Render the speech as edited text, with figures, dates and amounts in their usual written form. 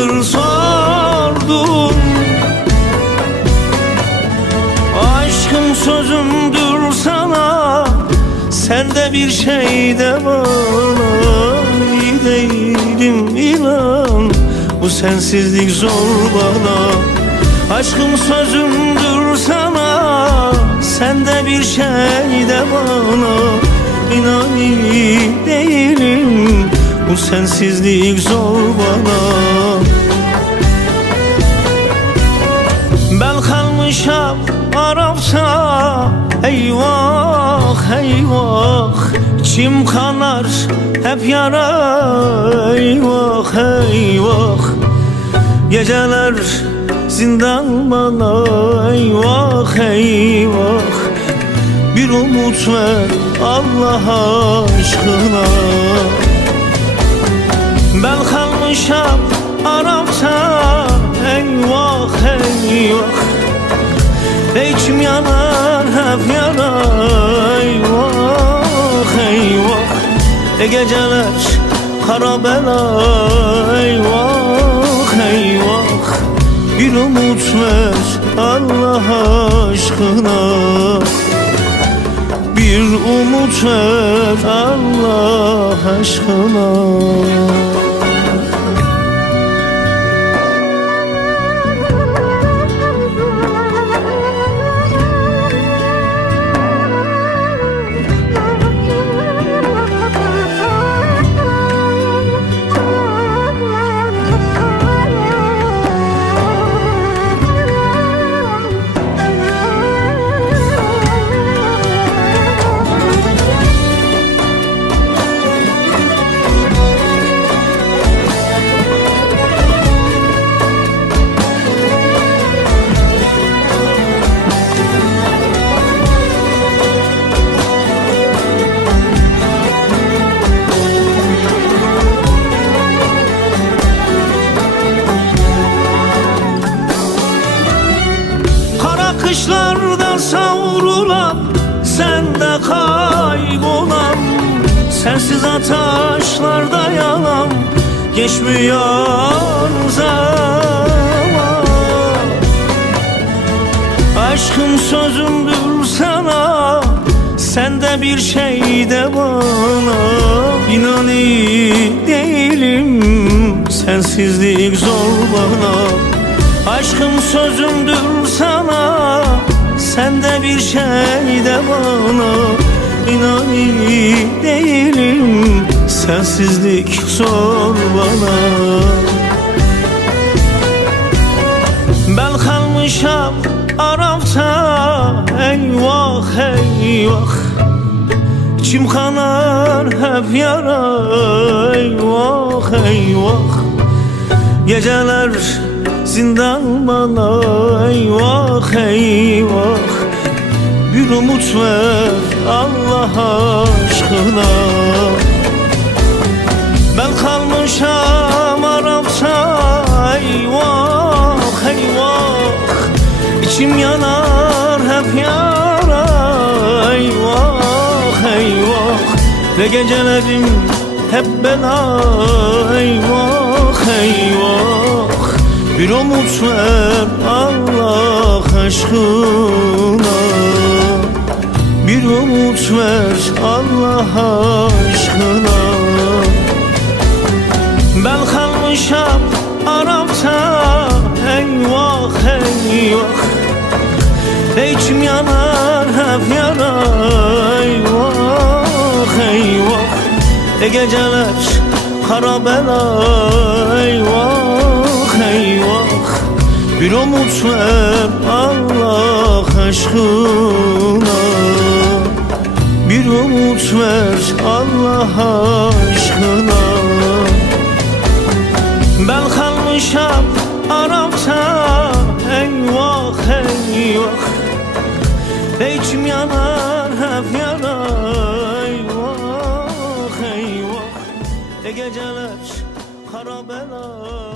yıllardır sordum. Aşkım sözümdür sana, sende bir şey de bana. İyi değilim inan, bu sensizlik zor bana. Aşkım sözümdür sana, sende bir şey de bana. İnan iyi değilim, bu sensizlik zor bana. Ben kalmışam Arap'ta, eyvah eyvah. İçim kanar hep yara, eyvah eyvah. Geceler zindan bana, eyvah eyvah. Bir umut ver Allah aşkına. Ben kalmışam Arap'ta, eyvah eyvah. İçim yanar hep yara, eyvah eyvah. Geceler kara bela, eyvah eyvah. Bir umut ver Allah aşkına. Bir umut ver Allah aşkına. Kışlarda savrulan, sende kaybolan. Sensiz ataşlarda yalan, geçmiyor zaman. Aşkım sözümdür sana, sende bir şey de bana. İnan iyi değilim, sensizlik zor bana. Aşkım sözümdür sana, sende bir şey de bana. İnan iyi değilim, sensizlik zor bana. Ben kalmışam Arap'ta, eyvah eyvah. İçim kanar hep yara, eyvah eyvah. Geceler zindan bana, eyvah eyvah. Bir umut ver Allah aşkına. Ben kalmışam Arap'ta, eyvah eyvah. İçim yanar hep yara, eyvah eyvah. Ve gecelerim hep bela, eyvah eyvah. Bir umut ver Allah aşkına. Bir umut ver Allah aşkına. Ben kalmışam Arap'ta, eyvah eyvah. İçim yanar hep yara, eyvah eyvah. Geceler kara bela, eyvah eyvah. Bir umut ver Allah aşkına. Bir umut ver Allah aşkına. Ben kalmışam Arap'ta, eyvah eyvah. İçim yanar hep yara, eyvah eyvah. Geceler kara bela.